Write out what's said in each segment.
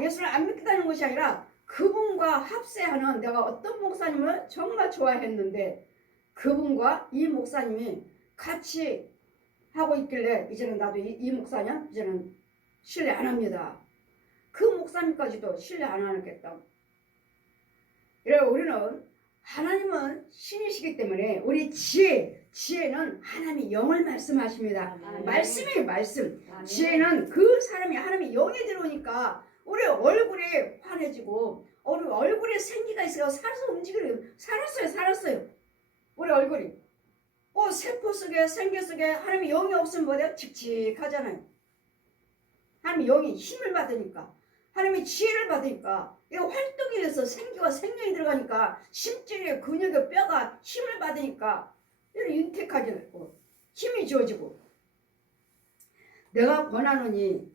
예수를 안 믿겠다는 것이 아니라 그분과 합세하는 내가 어떤 목사님을 정말 좋아했는데 그분과 이 목사님이 같이 하고 있길래 이제는 나도 이 목사님 이제는 신뢰 안 합니다. 그 목사님까지도 신뢰 안 하겠다. 그래 우리는 하나님은 신이시기 때문에 우리 지혜는 하나님이 영을 말씀하십니다. 말씀이에요 말씀. 지혜는 그 사람이 하나님이 영이 들어오니까 우리 얼굴이 환해지고 우리 얼굴에 생기가 있어요. 살아서 움직이래요. 살았어요. 우리 얼굴이 세포 속에 생기 속에 하나님이 영이 없으면 뭐래요? 칙칙하잖아요. 하나님이 영이 힘을 받으니까 하나님이 지혜를 받으니까 이거 활동이 돼서 생기와 생명이 들어가니까 심장에 근육에 뼈가 힘을 받으니까 이런 윤택하게 되고 힘이 주어지고 내가 권하노니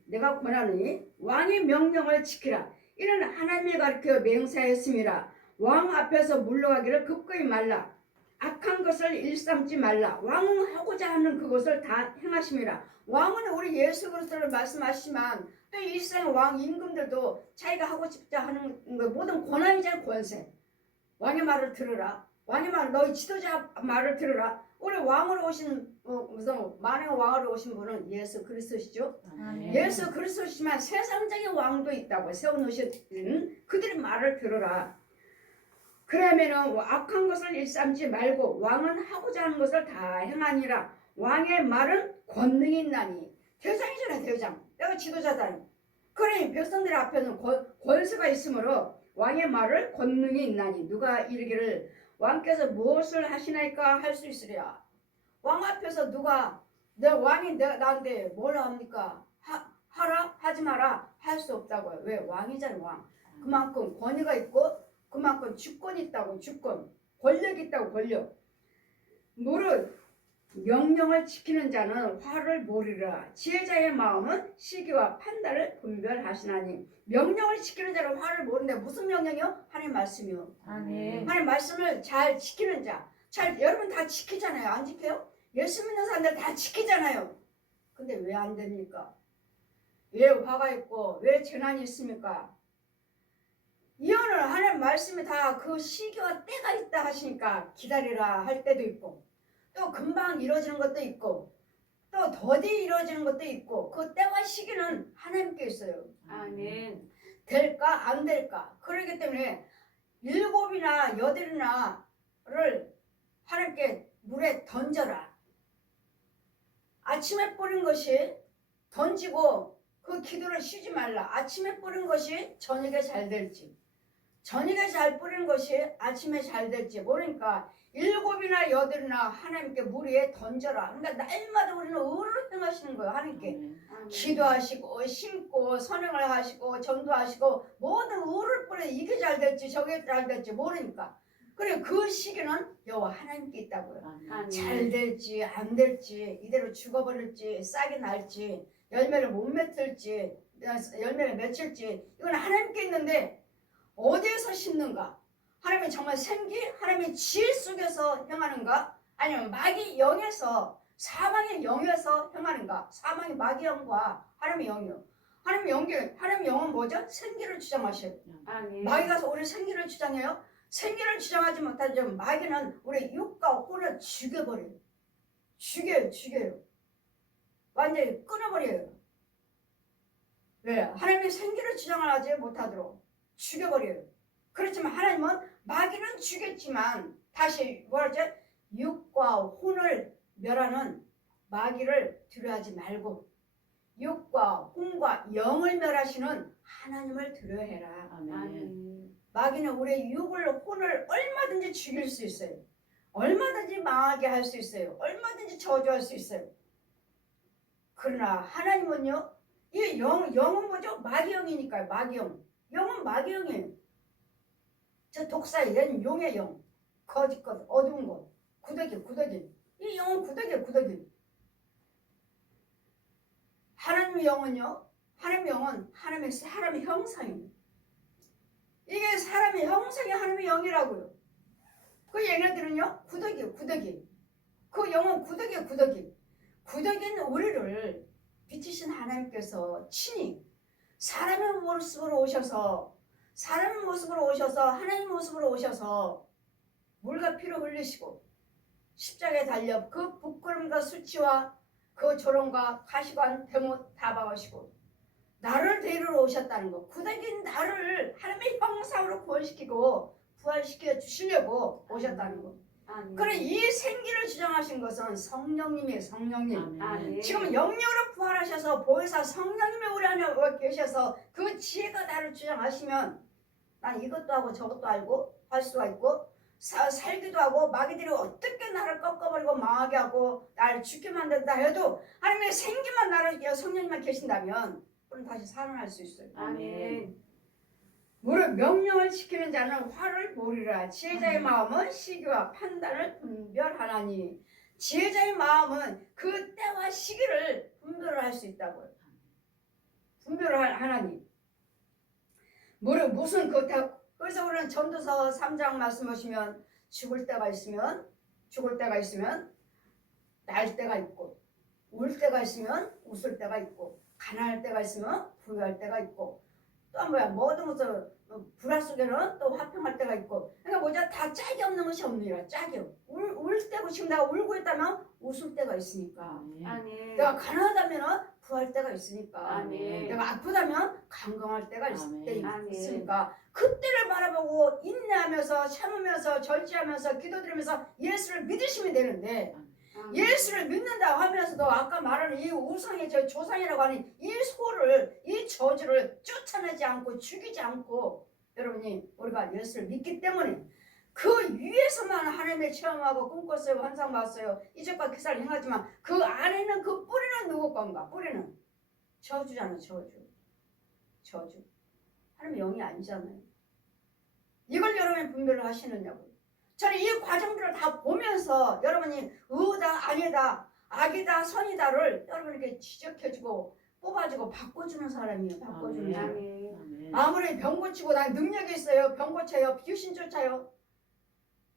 왕의 명령을 지키라. 이는 하나님이 가르쳐 맹세하였습니다. 왕 앞에서 물러가기를 급거이 말라. 악한 것을 일삼지 말라. 왕은 하고자 하는 그것을 다 행하심이라. 왕은 우리 예수 그리스도를 말씀하시지만 또 일생 왕 임금들도 자기가 하고 싶자 하는 모든 권한이잖아요. 권세. 왕의 말을 들으라. 왕의 말, 너희 지도자 말을 들으라. 우리 왕으로 오신 무슨 만왕의 왕으로 오신 분은 예수 그리스도시죠. 예수 그리스도시지만 세상적인 왕도 있다고 세워놓으신 그들의 말을 들으라. 그러면은 악한 것을 일삼지 말고 왕은 하고자 하는 것을 다 행하니라. 왕의 말은 권능이 있나니. 대장이잖아요. 대장. 내가 지도자다. 그러니 백성들 앞에는 권세가 있으므로 왕의 말을 권능이 있나니. 누가 이르기를 왕께서 무엇을 하시나이까 할 수 있으랴. 왕 앞에서 누가 내 왕이 나한테 뭐라 합니까? 하라 하지 마라 할 수 없다고요. 왜? 왕이잖아요. 왕. 그만큼 권위가 있고 그만큼 주권이 있다고. 주권. 권력이 있다고. 권력. 무릇 명령을 지키는 자는 화를 모르리라. 지혜자의 마음은 시기와 판단을 분별하시나니. 명령을 지키는 자는 화를 모르는데 무슨 명령이요? 하나님 말씀이요. 하나님 말씀을 잘 지키는 자. 여러분 다 지키잖아요. 안 지켜요? 예수 믿는 사람들 다 지키잖아요. 근데 왜 안 됩니까? 왜 화가 있고 왜 재난이 있습니까? 이혼을 하나님 말씀이 다 그 시기와 때가 있다 하시니까 기다리라 할 때도 있고 또 금방 이루어지는 것도 있고 또 더디 이루어지는 것도 있고 그 때와 시기는 하나님께 있어요. 아멘. 될까 안 될까. 그렇기 때문에 7이나 8이나를 하나님께 물에 던져라. 아침에 뿌린 것이 던지고 그 기도를 쉬지 말라. 아침에 뿌린 것이 저녁에 잘 될지 저녁에 잘 뿌리는 것이 아침에 잘 될지 모르니까 7이나 8이나 하나님께 물 위에 던져라. 그러니까 날마다 우리는 의를 행하시는 거예요. 하나님께 기도하시고 심고 선행을 하시고 전도하시고 모든 의를 뿌려 이게 잘 될지 저게 잘 될지 모르니까 그래 그 시기는 여호와 하나님께 있다고요. 잘 될지 안 될지 이대로 죽어버릴지 싹이 날지 열매를 못 맺을지 열매를 맺힐지 이건 하나님께 있는데 어디에서 심는가? 하나님의 정말 생기, 하나님의 지혜 속에서 행하는가? 아니면 마귀 영에서 사망의 영에서 행하는가? 사망의 마귀 영과 하나님의 영이요. 하나님의 영은 뭐죠? 생기를 주장하셔요. 마귀가 우리 생기를 주장해요. 생기를 주장하지 못하면 마귀는 우리 육과 혼을 죽여버려요. 죽여요. 완전히 끊어버려요. 왜? 하나님의 생기를 주장을 하지 못하도록 죽여버려요. 그렇지만 하나님은 마귀는 죽였지만 다시 뭐라죠? 육과 혼을 멸하는 마귀를 두려워하지 말고 육과 혼과 영을 멸하시는 하나님을 두려워해라. 아멘. 마귀는 우리의 육을 혼을 얼마든지 죽일 수 있어요. 얼마든지 망하게 할 수 있어요. 얼마든지 저주할 수 있어요. 그러나 하나님은요, 이 영은 뭐죠? 마귀영이니까요. 마귀영. 영은 마귀영이에요. 저 독사의 얘는 용의 영. 거짓 것, 어두운 것, 구더기. 이 영은 구더기. 하나님의 영은요, 하나님의 영은 사람의 형상이에요. 이게 사람의 형상이 하나님의 영이라고요. 그 얘네들은요, 구더기. 그 영은 구더기. 구더기는 우리를 빛이신 하나님께서 친히 사람의 모습으로 오셔서 하나님 모습으로 오셔서 물과 피를 흘리시고 십자가에 달려 그 부끄럼과 수치와 그 조롱과 가시관 대못 다 박으시고 나를 데리러 오셨다는 거. 구약인 나를 하나님의 형상으로 구원시키고 부활시켜 주시려고 오셨다는 거. 아멘. 그래 이 생기를 주장하신 것은 성령님이에요. 성령님. 아멘. 지금 영령으로 부활하셔서 보혜사 성령님이 우리 안에 계셔서 그 지혜가 나를 주장하시면 난 이것도 하고 저것도 알고 할 수가 있고 살기도 하고 마귀들이 어떻게 나를 꺾어버리고 망하게 하고 나를 죽게 만든다 해도 하나님의 생기만 나를 성령님만 계신다면 우리는 다시 살아날 수 있어요. 아멘. 무릇 명령을 지키는 자는 화를 모르리라. 지혜자의 마음은 시기와 판단을 분별하나니. 지혜자의 마음은 그 때와 시기를 분별을 할 수 있다고요. 분별을 하나니. 무릇 무슨 그 때, 그래서 우리는 전도서 3장 말씀 보시면 죽을 때가 있으면 날 때가 있고 울 때가 있으면 웃을 때가 있고 가난할 때가 있으면 부유할 때가 있고 또 뭐야 모든 것을 불화 속에는 또 화평할 때가 있고 그러니까 뭐냐 다 짝이 없는 것이 없느니라. 짝이 울 때고 지금 내가 울고 있다면 웃을 때가 있으니까 아멘. 내가 가난하다면 부할 때가 있으니까 아멘. 내가 아프다면 건강할 때가 아멘. 있으니까 그때를 바라보고 인내하면서 참으면서 절제하면서 기도드리면서 예수를 믿으시면 되는데 아멘. 예수를 믿는다고 하면서도 아까 말하는 이 우상의 저 조상이라고 하는 이 소를 이 저주를 쫓아내지 않고 죽이지 않고 여러분이 우리가 예수를 믿기 때문에 그 위에서만 하나님의 체험하고 꿈꿨어요 환상 봤어요 이적과 기사를 행하지만 그 안에는 그 뿌리는 누구 건가? 뿌리는 저주잖아. 저주 하나님의 영이 아니잖아요. 이걸 여러분이 분별을 하시느냐고요. 저는 이 과정들을 다 보면서 여러분이 의다 아니다 악이다 선이다를 여러분에게 지적해주고 뽑아주고 바꿔주는 사람이에요. 바꿔주는 사람. 아멘. 아무리 병 고치고 난 능력이 있어요. 병 고쳐요. 귀신 쫓아요.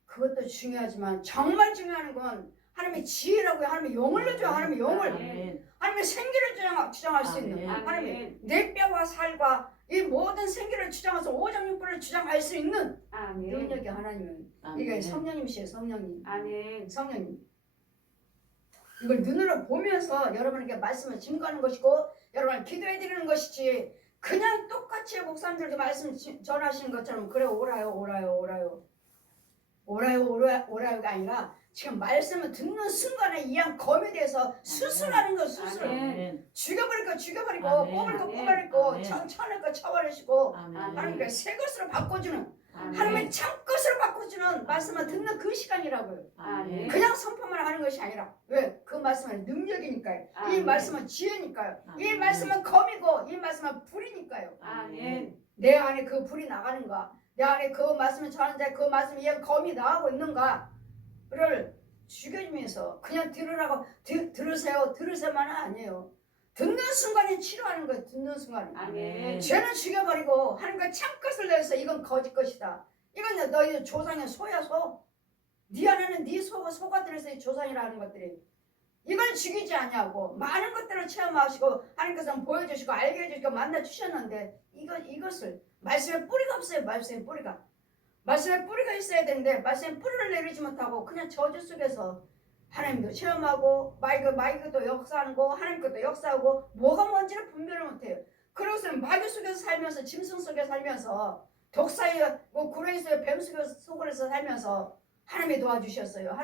그것도 중요하지만 정말 중요한 건 하나님의 지혜라고요. 하나님의 영을 넣어줘요. 하나님의 영을. 아멘. 하나님의 생기를 주장할 수 있는 아멘. 하나님의 내 뼈와 살과 이 모든 생기를 주장해서 오장육부를 주장할 수 있는 아멘. 능력이 하나님은 이게 성령님이시에요. 성령님. 아멘. 성령님. 이걸 눈으로 보면서 여러분에게 말씀을 증거하는 것이고 여러분을 기도해 드리는 것이지 그냥 똑같이 목사님들도 말씀 전하시는 것처럼 그래 오라요가 아니라 지금 말씀을 듣는 순간에 이 양 검에 대해서 수술하는 거 수술. 아멘. 죽여버릴 거 죽여버리고 아멘. 뽑을 거 아멘. 뽑아버리고 아멘. 쳐낼 거 쳐버리시고 아멘. 하나님께 새 것으로 바꿔주는 아멘. 하나님의 참 것으로 바꿔주는 말씀을 듣는 그 시간이라고요. 아멘. 그냥 선포만 하는 것이 아니라 왜? 그 말씀은 능력이니까요. 이 아멘. 말씀은 지혜니까요. 이 아멘. 말씀은 검이고 이 말씀은 불이니까요. 아멘. 내 안에 그 불이 나가는가? 내 안에 그 말씀을 전하는데 그 말씀이 이 검이 나가고 있는가를 죽여주면서 그냥 들으라고 들으세요만 아니에요. 듣는 순간에 치료하는 거예요. 듣는 순간에. 아멘. 죄는 죽여버리고 하나님과 참것을 내서 이건 거짓 것이다. 이건 너희 조상의 소야 소. 네 안에는 네 소가 들어서 이 조상이라는 것들이 이걸 죽이지 않냐고 많은 것들을 체험하시고 하나님께서는 보여주시고 알게 해주시고 만나주셨는데 이것을 말씀에 뿌리가 없어요. 말씀에 뿌리가 있어야 되는데 말씀에 뿌리를 내리지 못하고 그냥 저주 속에서 하나님도 체험하고 마귀도 역사하고 하나님 것도 역사하고 뭐가 뭔지를 분별을 못해요. 그러고서는 마귀 속에서 살면서 짐승 속에 살면서 독사의 구렁이 속에 뱀 속에서 살면서 하나님이 도와주셨어요.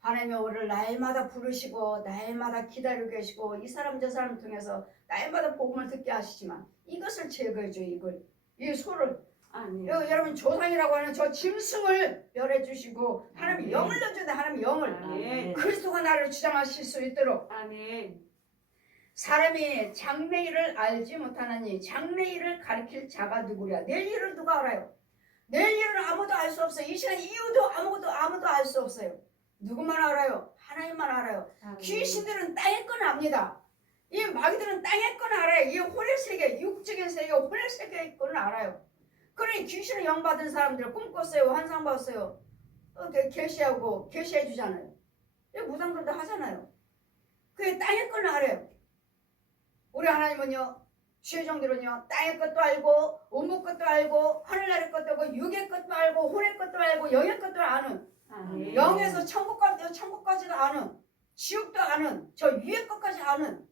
하나님이 우리를 날마다 부르시고 날마다 기다리고 계시고 이 사람 저 사람 통해서 날마다 복음을 듣게 하시지만 이것을 제거해줘요. 이 소를 아멘. 여러분 조상이라고 하는 저 짐승을 멸해 주시고 하나님이 아멘. 영을 넣어줘야 돼. 하나님이 영을 아멘. 그리스도가 나를 주장하실 수 있도록 아멘. 사람이 장래일을 알지 못하나니 장래일을 가리킬 자가 누구랴. 내일 일을 누가 알아요? 내일 일은 아무도 알 수 없어요. 이 시간 이후도 아무도 알 수 없어요. 누구만 알아요? 하나님만 알아요. 아멘. 귀신들은 땅의 건 압니다. 이 마귀들은 땅의 건 알아요. 이 혼의 세계, 육적인 세계, 혼의 세계의 건 알아요. 그러니 귀신을 영받은 사람들 꿈꿨어요. 환상 봤어요. 계시해 주잖아요. 무당들도 하잖아요. 그게 땅의 건 알아요. 우리 하나님은요. 주의 종들은요 땅의 것도 알고 우물 것도 알고 하늘나라의 것도 알고 육의 것도 알고 혼의 것도 알고 영의 것도 아는 아멘. 영에서 천국까지도 아는 지옥도 아는 저 위의 것까지 아는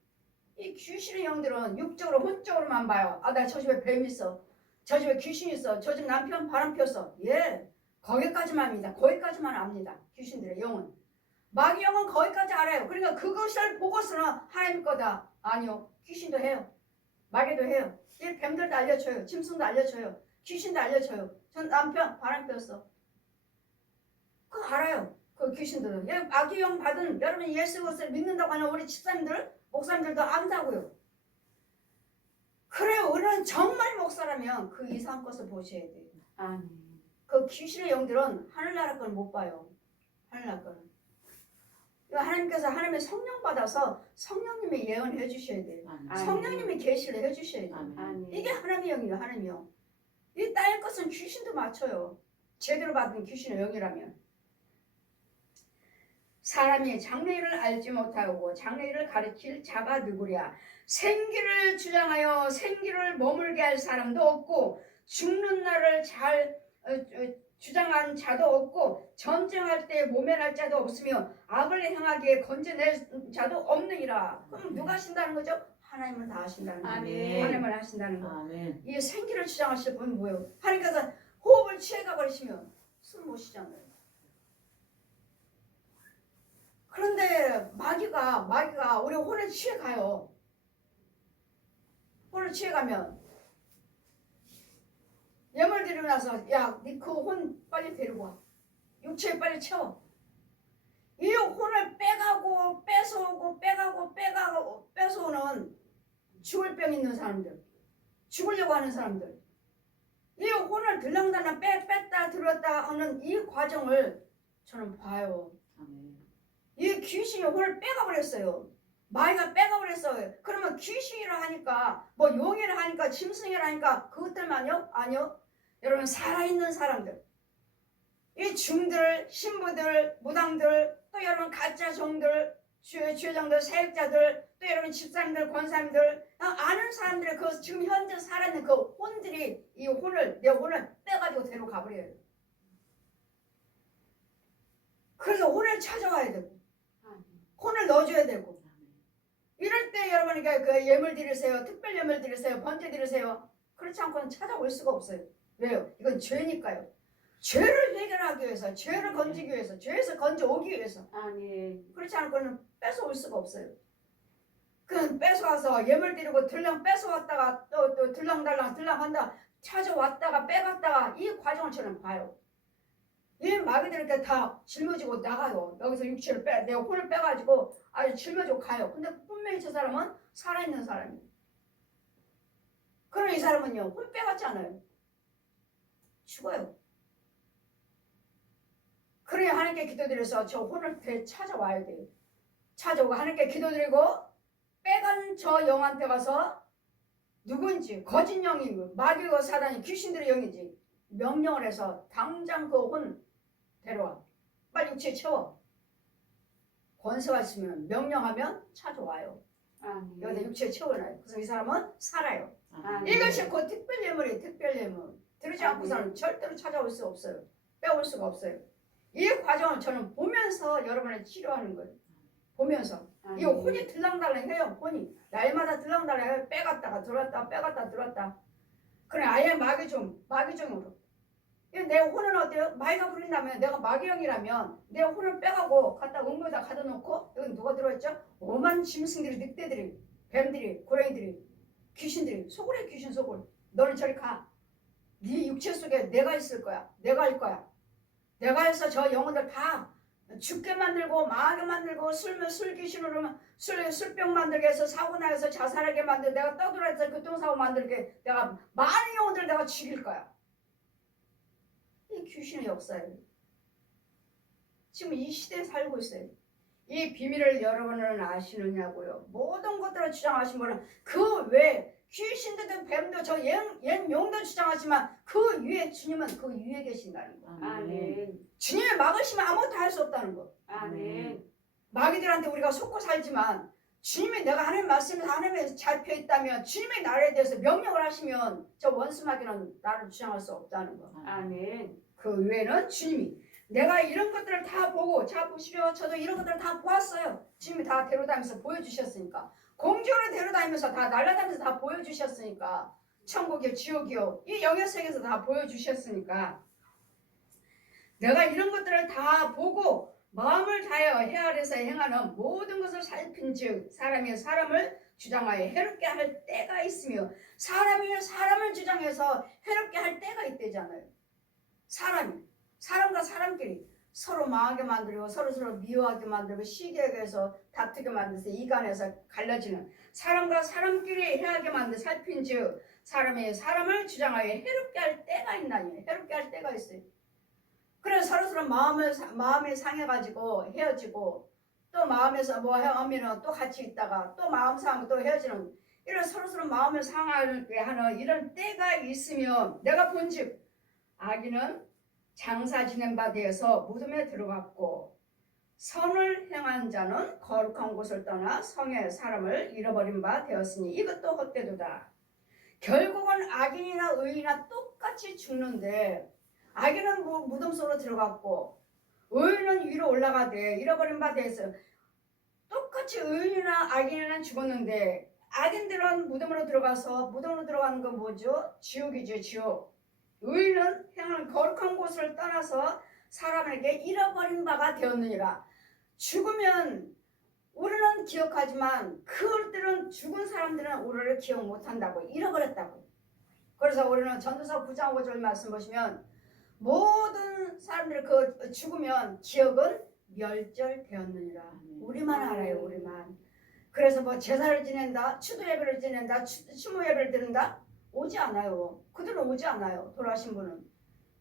이 귀신의 영들은 육적으로 혼적으로만 봐요. 아, 나 저 집에 뱀 있어. 저 집에 귀신 있어. 저 집 남편 바람 피웠어. 예, 거기까지만 합니다. 거기까지만 압니다. 귀신들의 영은. 마귀 영은 거기까지 알아요. 그러니까 그것을 보고서는 하나님 거다. 아니요. 귀신도 해요. 마귀도 해요. 이 뱀들도 알려줘요. 짐승도 알려줘요. 귀신도 알려줘요. 전 남편 바람 피웠어. 그거 알아요. 그 귀신들은. 예, 마귀 영 받은 여러분이 예수 그리스도를 믿는다고 하는 우리 집사님들, 목사님들도 안다고요. 그래요. 우리는 정말 목사라면 그 이상 것을 보셔야 돼요. 아멘. 그 귀신의 영들은 하늘나라 걸 못 봐요. 하늘나라 거는. 하나님께서 하나님의 성령 받아서 성령님의 예언을 해주셔야 돼요. 아멘. 성령님의 계시를 해주셔야 돼요. 아멘. 이게 하나님의 영이에요. 하나님의 영. 이 땅의 것은 귀신도 맞춰요. 제대로 받은 귀신의 영이라면. 사람이 장래일을 알지 못하고 장래일을 가르칠 자가 누구랴. 생기를 주장하여 생기를 머물게 할 사람도 없고 죽는 날을 잘 주장한 자도 없고 전쟁할 때 모면할 자도 없으며 악을 행하기에 건져낼 자도 없느니라. 그럼 누가 하신다는 거죠? 하나님은 다 하신다는 거예요. 아멘. 하나님은 하신다는 거. 아멘. 이 생기를 주장하실 분은 뭐예요? 하나님께서 호흡을 취해가 버리시면 숨 못 쉬잖아요. 그런데 마귀가 우리 혼을 취해가요. 혼을 취해가면 예물 드리고 나서 야, 니 그 혼 빨리 데리고 와. 육체에 빨리 채워. 이 혼을 빼가고 뺏어오고 빼가고 뺏어오는 죽을 병 있는 사람들, 죽으려고 하는 사람들, 이 혼을 들랑달랑 뺐다 들었다 하는 이 과정을 저는 봐요. 아멘. 이 귀신이 혼을 빼가버렸어요. 마귀가 빼가버렸어요. 그러면 귀신이라 하니까 뭐 용이라 하니까 짐승이라 하니까 그것들만요? 아니요. 여러분 살아있는 사람들, 이 중들, 신부들, 무당들, 또 여러분 가짜 종들, 주여정들, 사역자들, 또 여러분 집사님들, 권사님들, 아는 사람들의 그 지금 현재 살아있는 그 혼들이 이 혼을 내 혼을 빼가지고 데려가 버려요. 그래서 혼을 찾아와야 되고 혼을 넣어줘야 되고 이럴 때 여러분에게 그 예물 드리세요, 특별 예물 드리세요, 번제 드리세요. 그렇지 않고는 찾아올 수가 없어요. 왜요? 이건 죄니까요. 죄를 해결하기 위해서, 죄를 건지기 위해서, 죄에서 건져오기 위해서. 아멘. 그렇지 않고는 뺏어올 수가 없어요. 그 뺏어와서 예물 드리고 들랑 뺏어왔다가 또 들랑달랑 들랑한다 찾아왔다가 빼갔다가 이 과정을 저는 봐요. 이 마귀들 이렇게 다 짊어지고 나가요. 여기서 육체를 내 혼을 빼가지고 아주 짊어지고 가요. 근데 분명히 저 사람은 살아있는 사람이에요. 그럼 이 사람은요 혼 빼갔지 않아요. 죽어요. 그래야 하나님께 기도드려서 저 혼을 되찾아와야 돼요. 찾아오고 하나님께 기도드리고 빼간 저 영한테 가서 누군지 거짓 영이고 마귀고 사단이 귀신들의 영인지 명령을 해서 당장 그 혼 데려와. 빨리 육체에 채워. 권세가 있으면 명령하면 찾아와요. 아멘. 여기다 육체에 채워놔요. 그래서 이 사람은 살아요. 아멘. 이것이 곧 특별 예물이에요. 특별 예물. 들으지 않고서는 절대로 찾아올 수 없어요. 빼올 수가 없어요. 이 과정을 저는 보면서 여러분을 치료하는 거예요. 보면서. 아멘. 이 혼이 들랑달랑해요. 혼이. 날마다 들랑달랑해요. 빼갔다가 들었다 빼갔다 들었다. 그래 아예 마귀종으로. 내 혼은 어때요? 마귀가 부린다면 내가 마귀형이라면 내 혼을 빼가고 갖다 은고에다 가둬 놓고 여기 누가 들어있죠? 오만 짐승들이 늑대들이 뱀들이 고랭이들이 귀신들이 소굴에 귀신 소굴. 너는 저리 가. 네 육체 속에 내가 있을 거야. 내가 할 거야. 내가 해서 저 영혼들 다 죽게 만들고 망하게 만들고 술 귀신으로 술병 만들게 해서 사고 나서 자살하게 만들고 내가 떠들어서 교통사고 만들게 내가 많은 영혼들 내가 죽일 거야. 이 귀신의 역사예요. 지금 이 시대에 살고 있어요. 이 비밀을 여러분은 아시느냐고요. 모든 것들을 주장하신 분은 그 외에 귀신들도 뱀도 저 용도 주장하지만 그 위에 주님은 그 위에 계신다는 거. 아멘. 주님을 막으시면 아무것도 할 수 없다는 거. 아멘. 마귀들한테 우리가 속고 살지만 주님이 내가 하나님 말씀에서 하나님에 잡혀 있다면 주님의 나라에 대해서 명령을 하시면 저 원수마귀는 나를 주장할 수 없다는 거. 아멘. 그 외에는 주님이 내가 이런 것들을 다 보고 자 보시려 저도 이런 것들을 다 보았어요. 주님이 다 데려다니면서 보여주셨으니까 공주로 데려다니면서 다 날아다니면서 다 보여주셨으니까 천국이요 지옥이요 이 영역세계에서 다 보여주셨으니까 내가 이런 것들을 다 보고 마음을 다하여 해 아래서 행하는 모든 것을 살핀즉 사람이 사람을 주장하여 해롭게 할 때가 있으며 사람이 사람을 주장해서 해롭게 할 때가 있대잖아요. 사람과 사람끼리 서로 망하게 만들고 서로 미워하게 만들고 시기하게 해서 다투게 만들어서 이간해서 갈라지는 사람과 사람끼리 해하게 만들 살핀즉 사람이 사람을 주장하여 해롭게 할 때가 있나니 해롭게 할 때가 있어요. 그래서 서로 마음에 상해가지고 헤어지고 또 마음에서 뭐 하면 또 같이 있다가 또 마음 상하고 또 헤어지는 이런 서로 마음을 상하게 하는 이런 때가 있으면 내가 본즉 아기는 장사 지낸 바 되어서 무덤에 들어갔고 선을 행한 자는 거룩한 곳을 떠나 성에 사람을 잃어버린 바 되었으니 이것도 헛되도다. 결국은 악인이나 의인이나 똑같이 죽는데 악인은 무덤 속으로 들어갔고 의인은 위로 올라가되 잃어버린 바 되어서 똑같이 의인이나 악인이나 죽었는데 악인들은 무덤으로 들어가서 무덤으로 들어가는 건 뭐죠? 지옥이죠. 지옥. 의인은 향하는 거룩한 곳을 떠나서 사람에게 잃어버린 바가 되었느니라. 죽으면 우리는 기억하지만 그들은 죽은 사람들은 우리를 기억 못한다고 잃어버렸다고. 그래서 우리는 전도서 9장 5절 말씀 보시면 모든 사람들 그 죽으면 기억은 멸절되었느니라. 우리만 알아요. 우리만. 그래서 뭐 제사를 지낸다, 추도 예배를 지낸다, 추모 예배를 드린다 오지 않아요. 그들은 오지 않아요. 돌아가신 분은.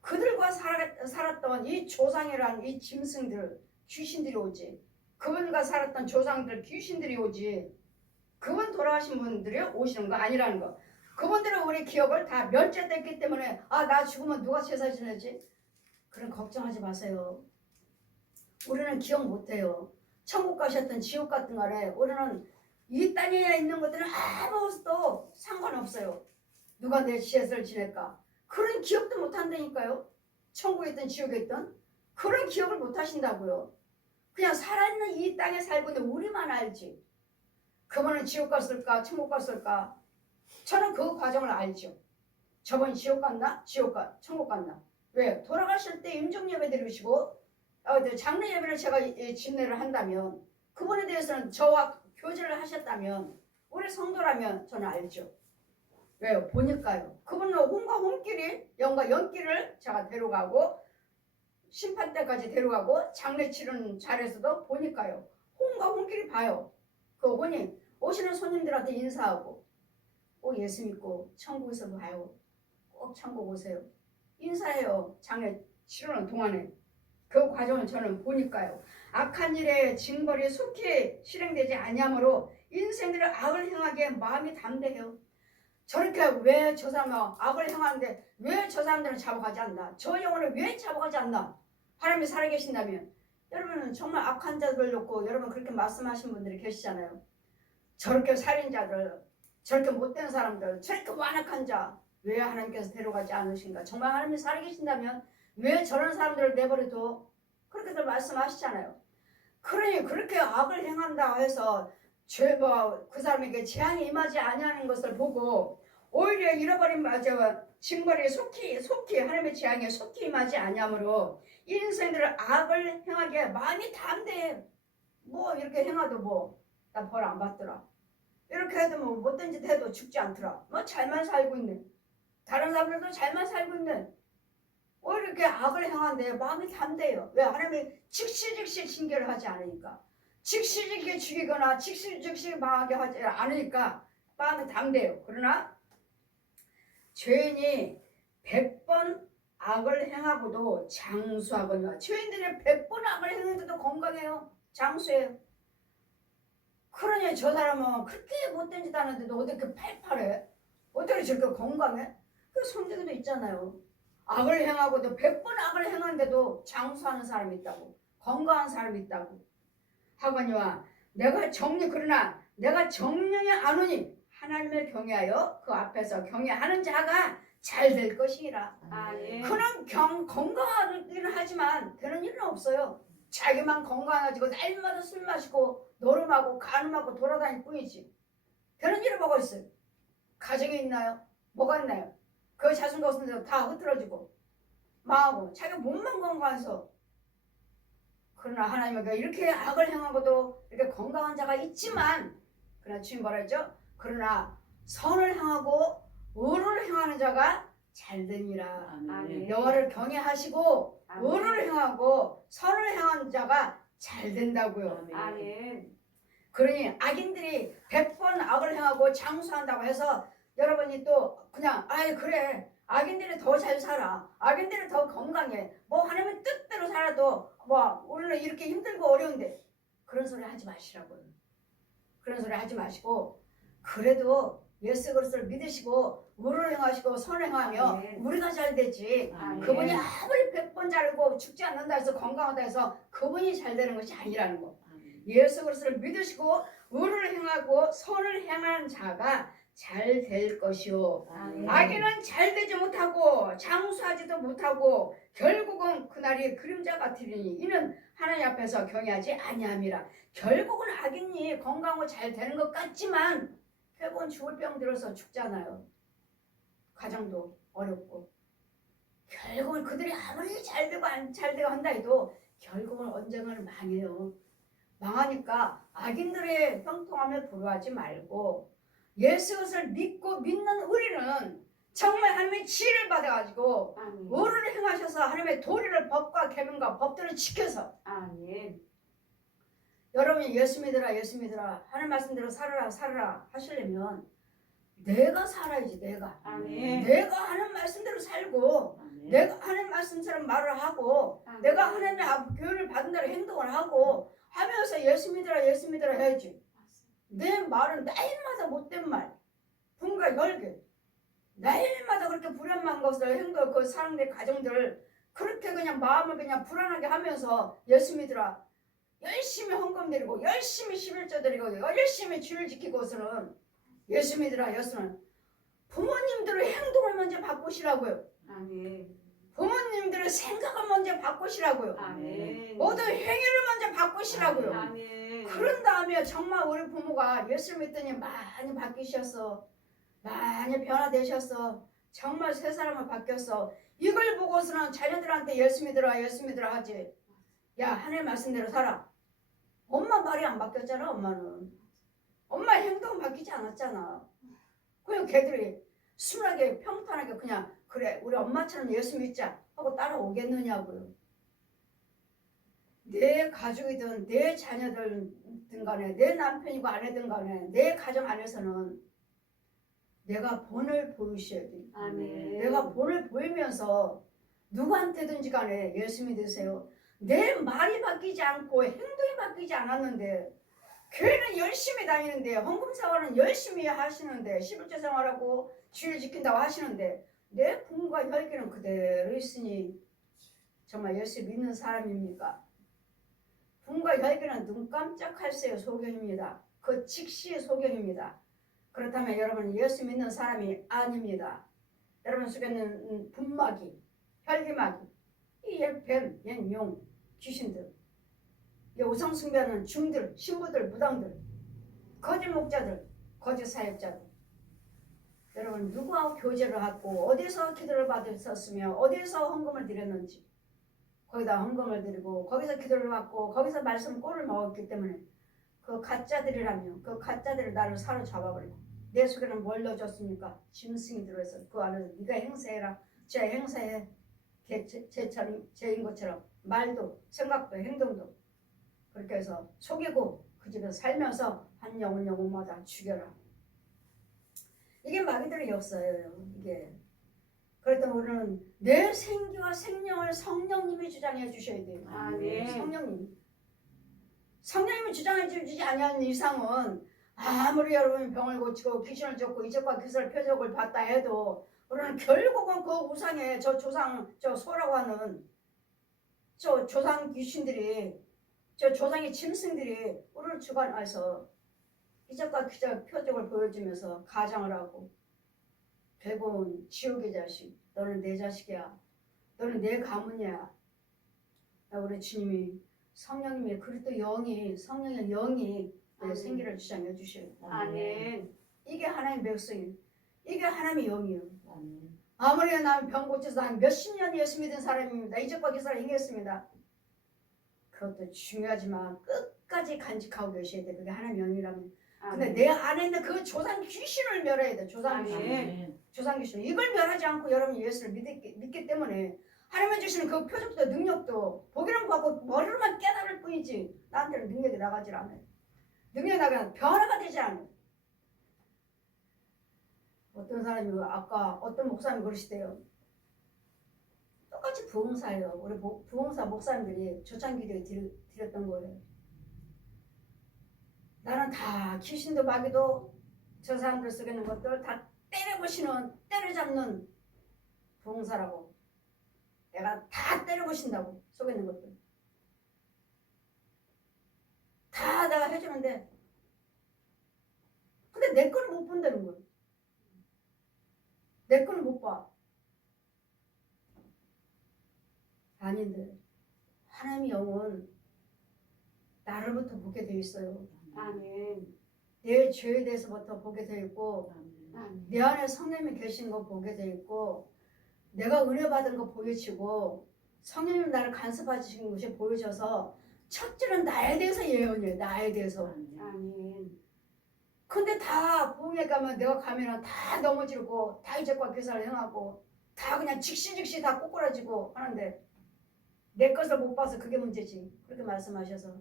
그들과 살았던 이 조상이란 이 짐승들, 귀신들이 오지. 그분과 살았던 조상들, 귀신들이 오지. 그분 돌아가신 분들이 오시는 거 아니라는 거. 그분들은 우리 기억을 다 멸절됐기 때문에 나 죽으면 누가 제사 지내지? 그럼 걱정하지 마세요. 우리는 기억 못해요. 천국 가셨든 지옥 같은 간에 우리는 이 땅에 있는 것들은 아무것도 상관없어요. 누가 내 제사를 지낼까? 그런 기억도 못한다니까요. 천국에 있든 지옥에 있든 그런 기억을 못하신다고요. 그냥 살아있는 이 땅에 살고 있는 우리만 알지. 그분은 지옥 갔을까 천국 갔을까? 저는 그 과정을 알죠. 저번 지옥 갔나? 천국 갔나? 왜? 돌아가실 때 임종 예배 드리시고 장례 예배를 제가 집례를 한다면 그분에 대해서는 저와 교제를 하셨다면 우리 성도라면 저는 알죠. 왜요? 보니까요. 그분은 혼과 혼끼리 영과 영끼를 제가 데려가고 심판 때까지 데려가고 장례 치르는 자리에서도 보니까요. 혼과 혼끼리 봐요. 그 혼이 오시는 손님들한테 인사하고 꼭 예수 믿고 천국에서 봐요. 꼭 천국 오세요. 인사해요. 장례 치르는 동안에. 그 과정을 저는 보니까요. 악한 일에 징벌이 속히 실행되지 아니하므로 인생들을 악을 행하기에 마음이 담대해요. 저렇게 왜 저 사람은 악을 행하는데 왜 저 사람들은 잡아가지 않나? 저 영혼을 왜 잡아가지 않나? 하나님이 살아계신다면 여러분은 정말 악한 자들 놓고 여러분 그렇게 말씀하신 분들이 계시잖아요. 저렇게 살인자들, 저렇게 못된 사람들, 저렇게 완악한 자 왜 하나님께서 데려가지 않으신가? 정말 하나님이 살아계신다면 왜 저런 사람들을 내버려둬? 그렇게들 말씀하시잖아요. 그러니 그렇게 악을 행한다 해서 그 사람에게 재앙이 임하지 아니하는 것을 보고 오히려 잃어버린 징벌이 속히 하나님의 재앙에 속히 임하지 아니하므로 인생들을 악을 행하기에 마음이 담대해. 뭐 이렇게 행해도 나 벌 안 받더라. 이렇게 해도 못된 짓 해도 죽지 않더라. 잘만 살고 있네. 다른 사람들도 잘만 살고 있네. 오히려 이렇게 악을 행하는데 마음이 담대해요. 왜? 하나님이 즉시 징계를 하지 않으니까. 즉시 죽이거나 즉시 망하게 하지 않으니까 마음이 담대해요. 그러나 죄인이 100번 악을 행하고도 장수하거든요. 죄인들이 100번 악을 행했는데도 건강해요. 장수해요. 그러니 저 사람은 그렇게 못된 짓 하는데도 어떻게 팔팔해? 어떻게 저렇게 건강해? 그 성경에도 있잖아요. 악을 행하고도 100번 악을 행하는데도 장수하는 사람이 있다고. 건강한 사람이 있다고. 하거니와 내가 그러나 내가 정령이 아노니 하나님을 경외하여 그 앞에서 경외하는 자가 잘 될 것이니라. 아멘. 그는 건강하기는 하지만 되는 일은 없어요. 자기만 건강해지고 날마다 술 마시고 노름하고 간음하고 돌아다닐 뿐이지. 되는 일은 뭐가 있어요? 가정이 있나요? 뭐가 있나요? 그 자손 같은 데도 다 흐트러지고 망하고 자기 몸만 건강해서. 그러나 하나님은 이렇게 악을 행하고도 이렇게 건강한 자가 있지만, 그러나 주님 뭐라 했죠? 그러나 선을 행하고 의를 행하는 자가 잘되니라. 아멘. 여호와를 경외하시고 아멘. 의를 행하고 선을 행하는 자가 잘 된다고요. 아멘. 그러니 악인들이 100번 악을 행하고 장수한다고 해서 여러분이 또 그냥 아이 그래 악인들이 더 잘 살아, 악인들이 더 건강해, 뭐 하나님의 뜻대로 살아도 뭐 우리는 이렇게 힘들고 어려운데, 그런 소리 하지 마시라고요. 그런 소리 하지 마시고 그래도 예수 그리스도를 믿으시고 의를 행하시고 선을 행하며 아멘. 우리가 잘 되지. 아멘. 그분이 아무리 100번 잘고 죽지 않는다 해서 건강하다 해서 그분이 잘 되는 것이 아니라는 거. 예수 그리스도를 믿으시고 의를 행하고 선을 행하는 자가 잘 될 것이요. 아멘. 악인은 잘 되지 못하고 장수하지도 못하고 결국은 그날이 그림자 같으리니 이는 하나님 앞에서 경외하지 아니함이라. 결국은 악인이 건강하고 잘 되는 것 같지만 결국은 죽을 병 들어서 죽잖아요. 가정도 어렵고 결국은 그들이 아무리 잘 되고 안 잘 되고 한다 해도 결국은 언젠가는 망해요. 망하니까 악인들의 형통함을 부러워하지 말고 예수 그리스도를 믿고 믿는 우리는 정말 하나님의 지혜를 받아가지고 아멘. 의를 행하셔서 하나님의 도리를 법과 계명과 법들을 지켜서 아멘. 여러분이 예수 믿으라 예수 믿으라 하는 말씀대로 살아라 살아라 하시려면 내가 살아야지. 내가 아멘. 내가 하는 말씀대로 살고 아멘. 내가 하는 말씀처럼 말을 하고 아멘. 내가 하나님의 교훈을 받은 대로 행동을 하고 하면서 예수 믿으라 해야지. 내 말은 날마다 못된 말, 분과 열개, 날마다 그렇게 불안한 것을 행동, 그 사람들 가정들 그렇게 그냥 마음을 그냥 불안하게 하면서 예수 믿으라 열심히 헌금 드리고 열심히 11조 드리고 열심히 주를 지키고서는 예수 믿으라 예수는 부모님들의 행동을 먼저 바꾸시라고요. 아멘. 부모님들의 생각을 먼저 바꾸시라고요. 아멘. 모든 행위를 먼저 바꾸시라고요. 아멘. 그런 다음에 정말 우리 부모가 예수 믿더니 많이 바뀌셨어. 많이 변화되셨어. 정말 새 사람을 바뀌었어. 이걸 보고서는 자녀들한테 예수 믿으라 하지. 야 하나님 말씀대로 살아. 엄마 말이 안 바뀌었잖아. 엄마는. 엄마 행동은 바뀌지 않았잖아. 그냥 걔들이 순하게 평탄하게 그냥 그래 우리 엄마처럼 예수 믿자 하고 따라오겠느냐고요. 내 가족이든 내 자녀들든 간에 내 남편이고 아내든 간에 내 가정 안에서는 내가 본을 보이셔야 돼. 아멘. 내가 본을 보이면서 누구한테든지 간에 예수 믿으세요. 내 말이 바뀌지 않고 행동이 바뀌지 않았는데 교회는 열심히 다니는데 헌금사활은 열심히 하시는데 11조 생활하고 주일 지킨다고 하시는데 내 분과 혈기는 그대로 있으니 정말 예수 믿는 사람입니까? 분과 혈기는 눈 깜짝할 새의 소경입니다. 그 즉시의 소경입니다. 그렇다면 여러분 예수 믿는 사람이 아닙니다. 여러분 속에는 분마귀, 혈기마귀, 이 뱀, 용, 귀신들, 우상숭배하는 중들, 신부들, 무당들, 거짓 목자들, 거짓 사역자들. 여러분 누구하고 교제를 하고 어디서 기도를 받으셨으며 어디서 헌금을 드렸는지 거기다 헌금을 드리고 거기서 기도를 받고 거기서 말씀 꼴을 먹었기 때문에 그 가짜들이라며 그 가짜들을 나를 사로잡아버리고 내 속에는 뭘 넣어줬습니까? 짐승이 들어있어. 그 안에서 네가 행세해라. 제 행세해. 제인 것처럼 말도 생각도 행동도 그렇게 해서 속이고 그 집에서 살면서 한 영혼마다 죽여라. 이게 마귀들의 역사예요. 이게. 그랬더니 우리는 내 생기와 생명을 성령님이 주장해 주셔야 돼요. 아멘. 성령님이 주장해 주지 아니하는 이상은 아무리 여러분이 병을 고치고 귀신을 쫓고 이적과 기사를 표적을 봤다 해도 우리는 결국은 그 우상에 저 조상 저 소라고 하는 저 조상 귀신들이 저 조상의 짐승들이 우리를 주관해서 기적과 기적 표적을 보여주면서 가장을 하고 결국은 지옥의 자식, 너는 내 자식이야. 너는 내 가문이야. 우리 주님이 성령님이 그리스도 영이 성령의 영이 내 아멘. 생기를 주장해 주시고 아멘. 이게 하나님의 백성이에요. 이게 하나님의 영이에요. 아멘. 아무리 나는 병 고쳐서 한 몇십 년 예수 믿은 사람입니다. 이적과 기사를 행했습니다. 그것도 중요하지만 끝까지 간직하고 계셔야 돼. 그게 하나님의 영이라면. 근데 아멘. 내 안에 있는 그 조상 귀신을 멸해야 돼. 조상 귀신. 아멘. 조상 귀신. 이걸 멸하지 않고 여러분이 예수를 믿기 때문에 하나님이 주시는 그 표적도 능력도 보기는 받고 머리로만 깨달을 뿐이지 나한테는 능력이 나가질 않아요. 능력이 나가면 변화가 되지 않아요. 어떤 사람이 아까 어떤 목사님이 그러시대요. 똑같이 부흥사예요. 우리 부흥사 목사님들이 초창기도에 드렸던 거예요. 나는 다 귀신도 마귀도 저 사람들 속에 있는 것들 다 때려부시는 때려잡는 부흥사라고. 내가 다 때려부신다고 속에 있는 것들. 다 내가 해주는데 근데 내 거는 못 본다는 거예요. 내 거는 못 봐. 아닌데 하나님의 영은 나를부터 보게 돼 있어요. 아멘. 내 죄에 대해서부터 보게 돼 있고 아멘. 내 안에 성령님이 계신 거 보게 돼 있고 내가 은혜 받은 거 보여지고 성령님 나를 간섭하시는 것이 보여져서 첫째는 나에 대해서 예언이에요. 나에 대해서. 아멘. 근데 다 부흥회 가면 내가 가면은 다 넘어지고 다 이적과 기사를 행하고 다 그냥 즉시 다 꼬꾸라지고 하는데 내 것을 못 봐서 그게 문제지. 그렇게 말씀하셔서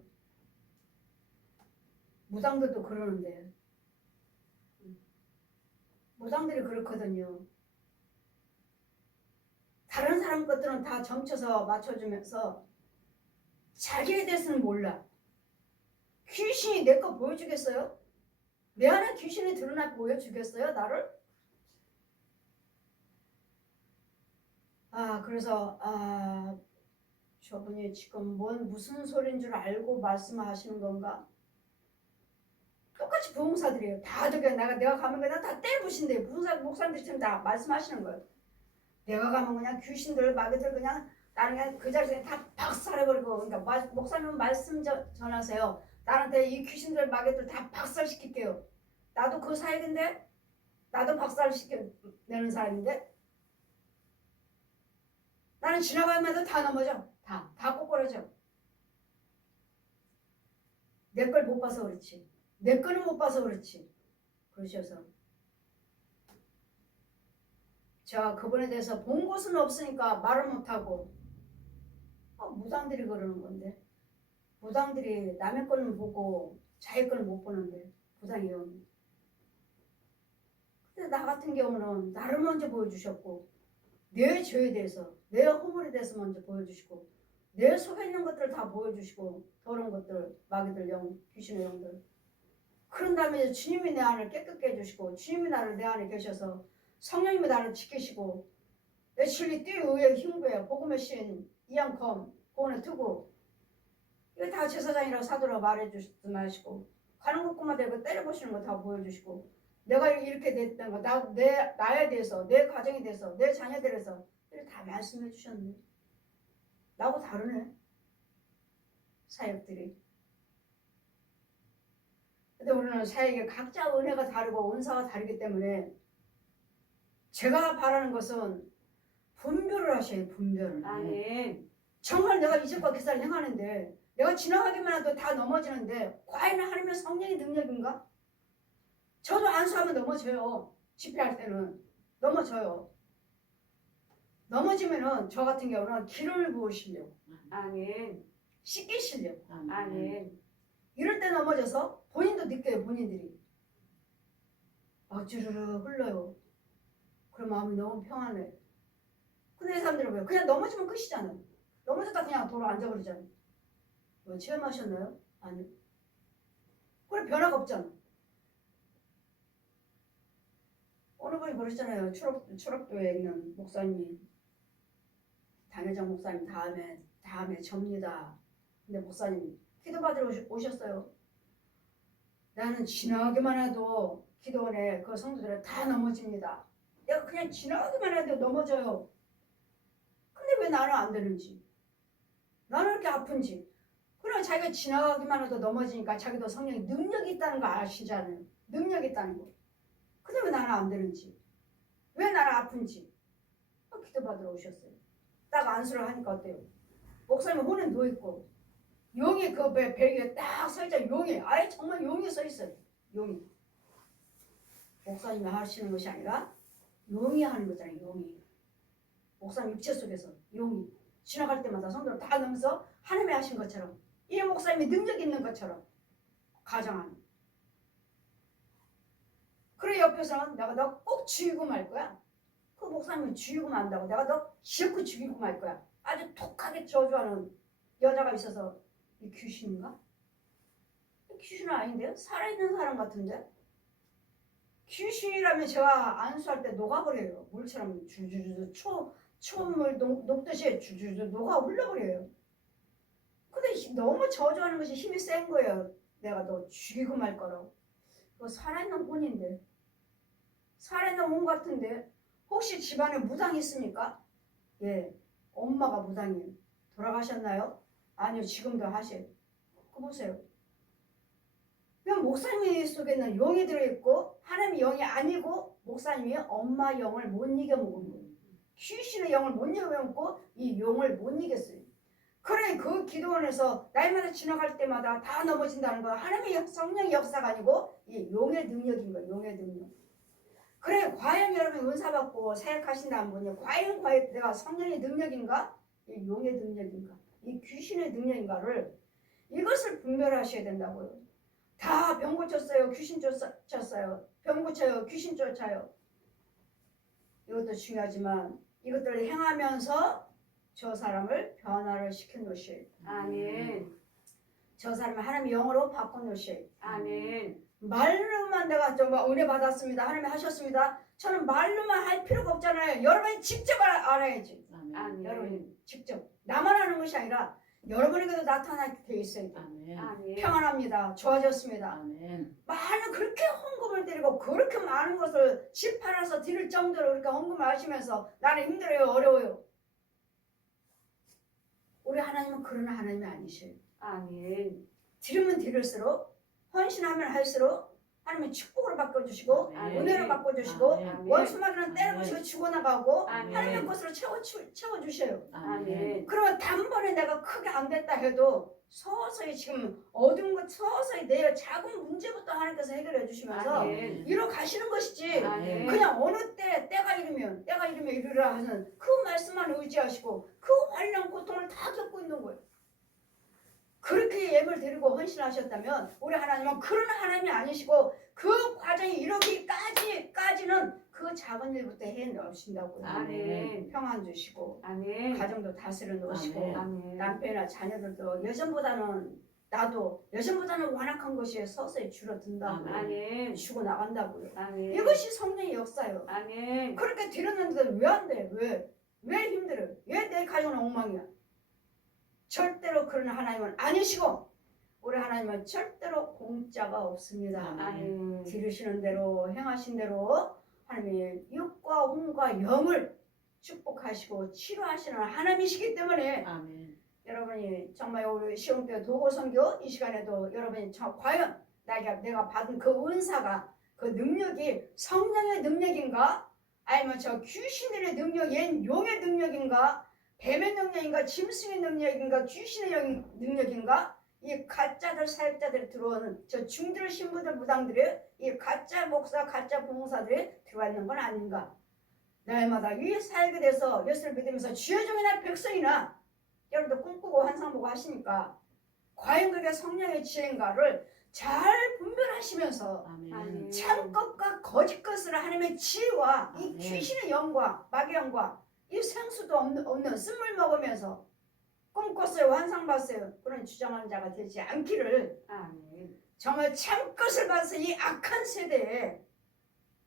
무당들도 그러는데 무당들이 그렇거든요. 다른 사람 것들은 다 점쳐서 맞춰주면서 자기에 대해서는 몰라. 귀신이 내 거 보여주겠어요? 내 안에 귀신이 드러나 보여주겠어요? 나를? 그래서 저분이 지금 무슨 소리인 줄 알고 말씀하시는 건가? 똑같이 부흥사들이에요. 다들 그냥 내가 가면 그냥 다 때려부신대요. 부흥사 목사님들이 지금 다 말씀하시는 거예요. 내가 가면 그냥 귀신들 마귀들 그냥 나는 그냥 그 자리에 다 박살해버리고 그러니까 목사님 말씀 전하세요. 나한테 이 귀신들 마귀들 다 박살시킬게요. 나도 그 사역인데 나도 박살시켜내는 사람인데 나는 지나가면 다 넘어져. 다 꼬꾸라져. 내 걸 못 봐서 그렇지. 내 거는 못 봐서 그렇지. 그러셔서 제가 그분에 대해서 본 곳은 없으니까 말을 못하고 무당들이 그러는 건데 무당들이 남의 거는 보고 자기 거는 못 보는데 무당이요. 근데 나 같은 경우는 나를 먼저 보여주셨고 내 죄에 대해서 내 허물에 대해서 먼저 보여주시고 내 속에 있는 것들을 다 보여주시고 더러운 것들 마귀들 영 귀신의 영들 그런 다음에 주님이 내 안을 깨끗게 해주시고 주님이 내 안에 계셔서 성령님이 나를 지키시고 내 진리 띠의의 힘구에 복음의 신 이양컴 그거는 두고 이거 다 제사장이라고 사도라고 말해주시지 마시고 가는 곳구만 대고 때려보시는 거 다 보여주시고 내가 이렇게 됐던 거 나에 대해서 내 가정에 대해서 내 자녀들에 대해서 다 말씀해 주셨네. 나하고 다르네 사역들이. 근데 우리는 사역에 각자 은혜가 다르고 은사가 다르기 때문에 제가 바라는 것은 분별을 하셔요. 분별을. 아멘. 정말 내가 이적과 기사를 행하는데 내가 지나가기만 해도 다 넘어지는데 과연 하나님의 성령의 능력인가? 저도 안수하면 넘어져요. 집회할 때는 넘어져요. 넘어지면은 저 같은 경우는 기름을 부으시려고 아멘. 씻기시려고 아멘. 이럴 때 넘어져서 본인도 느껴요. 본인들이 주르르 흘러요. 그럼 마음이 너무 평안해. 근데 이 사람들은 왜요? 그냥 넘어지면 끝이잖아요. 넘어졌다 그냥 도로 앉아버리잖아요. 뭐 체험하셨나요? 아니요. 그래 변화가 없잖아. 어느 분이 그러시잖아요. 초록교회에 있는 목사님이 당회장 목사님 다음에 접니다. 근데 목사님 기도받으러 오셨어요. 나는 지나가기만 해도 기도원에 그 성도들은 다 넘어집니다. 내가 그냥 지나가기만 해도 넘어져요. 근데 왜 나는 안 되는지, 나는 이렇게 아픈지. 그럼 자기가 지나가기만 해도 넘어지니까 자기도 성령의 능력이 있다는 거 아시잖아요. 능력이 있다는 거. 근데 왜 나는 안 되는지, 왜 나는 아픈지 기도받으러 오셨어요. 딱 안수를 하니까 어때요? 목사님 혼에 누워있고 용이 그 벽에 딱 서있잖아요. 용이 아예 정말 용이 서있어요. 용이 목사님이 하시는 것이 아니라 용이 하는 거잖아요. 용이 목사님 육체 속에서 용이 지나갈 때마다 성도를 다 넘어서 하나님이 하신 것처럼 이 목사님이 능력 있는 것처럼 가정하는. 그래 옆에서는 내가 너 꼭 죽이고 말 거야. 그 목사님은 죽이고 만다고 내가 너 기어코 죽이고 말 거야. 아주 독하게 저주하는 여자가 있어서 이 귀신인가? 귀신은 아닌데요? 살아있는 사람 같은데? 귀신이라면 제가 안수할 때 녹아버려요. 물처럼 줄줄줄 초물 녹듯이 줄줄줄 녹아 올라버려요. 근데 너무 저주하는 것이 힘이 센 거예요. 내가 너 죽이고 말 거라고. 그거 살아있는 혼인데, 살아있는 혼 같은데 혹시 집안에 무당이 있습니까? 예, 엄마가 무당이에요. 돌아가셨나요? 아니요, 지금도 하세요. 그거 보세요. 그럼 목사님 속에는 영이 들어있고 하나님의 영이 아니고 목사님이 엄마 영을 못 이겨먹은 거예요. 귀신의 영을 못 이겨먹고 이 영을 못 이겼어요. 그래 그 기도원에서 날마다 지나갈 때마다 다 넘어진다는 거 하나님의 성령의 역사가 아니고 이 용의 능력인 거예요. 용의 능력. 그래 과연 여러분 은사 받고 사역하신다는 분이 과연 내가 성령의 능력인가? 이 용의 능력인가? 이 귀신의 능력인가를 이것을 분별하셔야 된다고요. 다 병 고쳤어요. 귀신 쫓았어요. 병 고쳐요. 귀신 쫓아요. 이것도 중요하지만 이것들을 행하면서 저 사람을 변화를 시켜놓으셔요. 아멘. 저 사람을 하나님의 영으로 바꿔놓으셔요. 아멘. 말로만 내가 정말 은혜 받았습니다. 하나님 하셨습니다. 저는 말로만 할 필요가 없잖아요. 여러분이 직접 알아야지. 아멘. 여러분이 직접. 나만 하는 것이 아니라 여러분에게도 나타나게 돼 있어요. 아멘. 아멘. 평안합니다. 좋아졌습니다. 아멘. 많은 그렇게 헌금을 드리고 그렇게 많은 것을 집 팔아서 드릴 정도로 그렇게 헌금을 하시면서 나는 힘들어요. 어려워요. 우리 하나님은 그런 하나님이 아니셔요. 아멘. 드리면 드릴수록 헌신하면 할수록 하나님은 축복으로 바꿔주시고 아멘. 은혜로 바꿔주시고 아멘. 원수마귀는 때려 아멘. 부시고 죽어나가고 아멘. 하나님의 것으로 채워주셔요. 아멘. 그러면 단번에 내가 크게 안 됐다 해도 서서히 지금 어두운 것 서서히 내 작은 문제부터 하나님께서 해결해 주시면서 아멘. 이뤄 가시는 것이지 아멘. 그냥 어느 때가 이르면 이르라 하는 그 말씀만 의지하시고 그 환난 고통을 다 겪고 있는 거예요. 그렇게 예배를 드리고 헌신하셨다면 우리 하나님은 그런 하나님이 아니시고 그 과정이 이르기까지는 그 작은 일부터 해놓으신다고요. 아멘. 평안 주시고 아멘. 가정도 다스려 놓으시고 아멘. 아멘. 남편이나 자녀들도 예전보다는 나도 예전보다는 완악한 것이 서서히 줄어든다고 아멘. 주고 나간다고요. 아멘. 이것이 성령의 역사예요. 아멘. 그렇게 드렸는데 왜 안 돼? 왜 힘들어요? 왜 내 가정은 엉망이야? 절대로 그런 하나님은 아니시고 우리 하나님은 절대로 공짜가 없습니다. 아멘. 들으시는 대로 행하신 대로 하나님이 육과 혼과 영을 축복하시고 치료하시는 하나님이시기 때문에 아멘. 여러분이 정말 우리 시온교회 도고선교 이 시간에도 여러분이 과연 내가 받은 그 은사가 그 능력이 성령의 능력인가 아니면 저 귀신들의 능력인 용의 능력인가 뱀의 능력인가 짐승의 능력인가 귀신의 능력인가 이 가짜들 사역자들이 들어오는 저 중들 신부들 무당들이 이 가짜 목사 가짜 봉사들이 들어와 있는 건 아닌가. 날마다 이 사역에 대해서 예수를 믿으면서 주의 종이나 백성이나 여러분도 꿈꾸고 환상 보고 하시니까 과연 그게 성령의 지혜인가를 잘 분별하시면서 아멘. 참 것과 거짓 것을 하나님의 지혜와 이 아멘. 귀신의 영과 마귀 영과 이 생수도 없는 쓴물 먹으면서 꿈꿨어요 환상 봤어요 그런 주장하는 자가 되지 않기를 아멘. 정말 참 것을 봐서 이 악한 세대에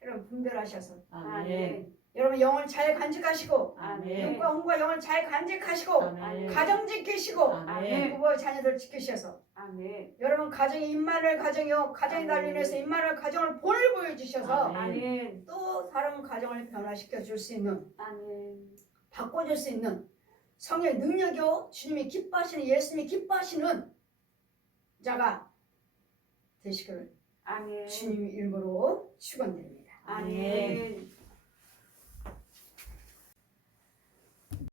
여러분 분별하셔서 아멘. 여러분 영을 잘 간직하시고 아멘. 육과 혼과 영을 잘 간직하시고 아멘. 가정 지키시고 아멘. 부부와 자녀들 지키셔서 아멘. 여러분 가정이 임마누엘 가정이요. 가정이 아멘. 달린해서 임마누엘 가정을 본을 보여주셔서 아멘. 아멘. 또 다른 가정을 변화시켜 줄 수 있는 아멘. 바꿔줄 수 있는 성의 능력이요. 주님이 기뻐하시는 예수님이 기뻐하시는 자가 되시기를 아멘. 주님 이름으로 축원드립니다. 아멘.